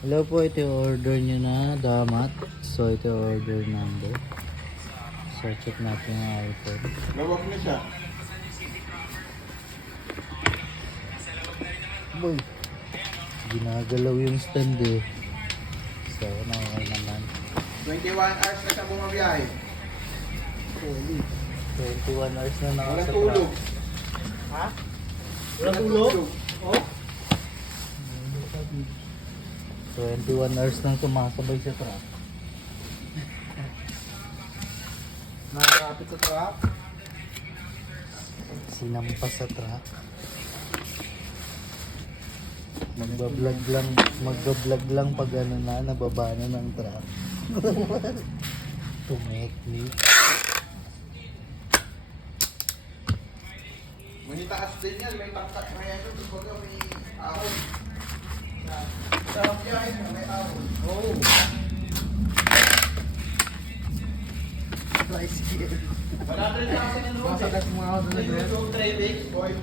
Hello po, ito yung order nyo na damat. So ito yung order number. So check natin yung item. Lawak na siya. Boy, ginagalaw yung stand eh. So okay naman. 21 hours na siya bumabiyahe. Holy, 21 hours na Walang nakasa tulog. Ha? Walang tulog. Oh? 21 hours nang sumasabay sa truck. Nakakapit sa truck. Sinampas sa truck. Magbablog lang pag ano na, nababa na ng truck. Tumekli. May taas din yan. May tangkat na yan. Kumbaga may ahon. Sa biyahe na may ahon. Oh. Price gear. 100,000 na doon. Masagat mo ako doon na Yung trading. Oil.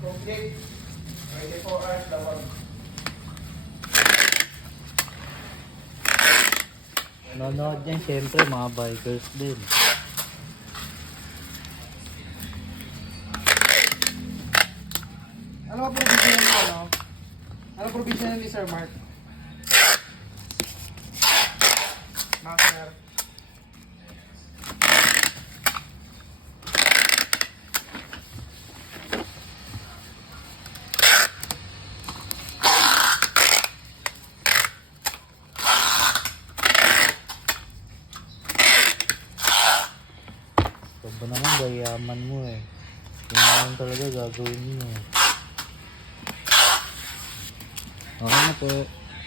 Complete. 24 hours lawag. Nanonood yan syempre mga bikers din. Ano ba probinsya ni ano? Ano probinsya ni Sir Mark? Master. Ito ba naman gayaman mo eh. Yung naman talaga gagawin mo eh. Okay na po.